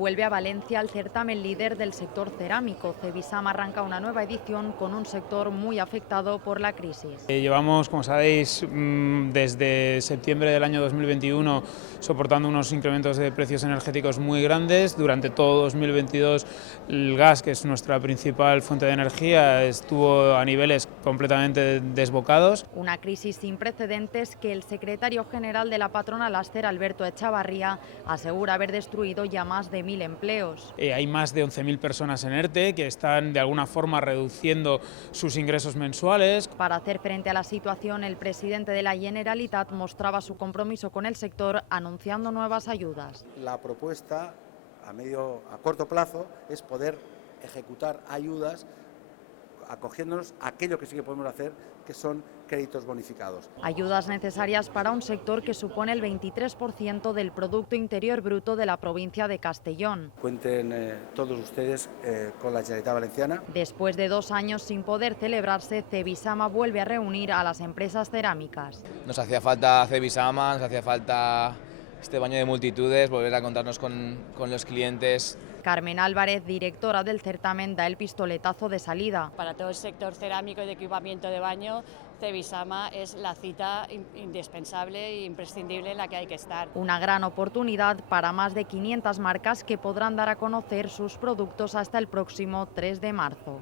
Vuelve a Valencia el certamen líder del sector cerámico. Cebisama arranca una nueva edición con un sector muy afectado por la crisis. Llevamos, como sabéis, desde septiembre del año 2021 soportando unos incrementos de precios energéticos muy grandes. Durante todo 2022 el gas, que es nuestra principal fuente de energía, estuvo a niveles completamente desbocados. Una crisis sin precedentes que el secretario general de la patronal Aster, Alberto Echavarría, asegura haber destruido ya más de 1.000 empleos. Hay más de 11.000 personas en ERTE que están de alguna forma reduciendo sus ingresos mensuales. Para hacer frente a la situación, el presidente de la Generalitat mostraba su compromiso con el sector anunciando nuevas ayudas. La propuesta a corto plazo es poder ejecutar ayudas acogiéndonos a aquello que sí que podemos hacer, que son créditos bonificados. Ayudas necesarias para un sector que supone el 23% del Producto Interior Bruto de la provincia de Castellón. Cuenten todos ustedes con la Generalitat Valenciana. Después de 2 años sin poder celebrarse, Cebisama vuelve a reunir a las empresas cerámicas. Nos hacía falta Cebisama, nos hacía falta este baño de multitudes, volver a contarnos con los clientes. Carmen Álvarez, directora del certamen, da el pistoletazo de salida. Para todo el sector cerámico y de equipamiento de baño, Cebisama es la cita indispensable e imprescindible en la que hay que estar. Una gran oportunidad para más de 500 marcas que podrán dar a conocer sus productos hasta el próximo 3 de marzo.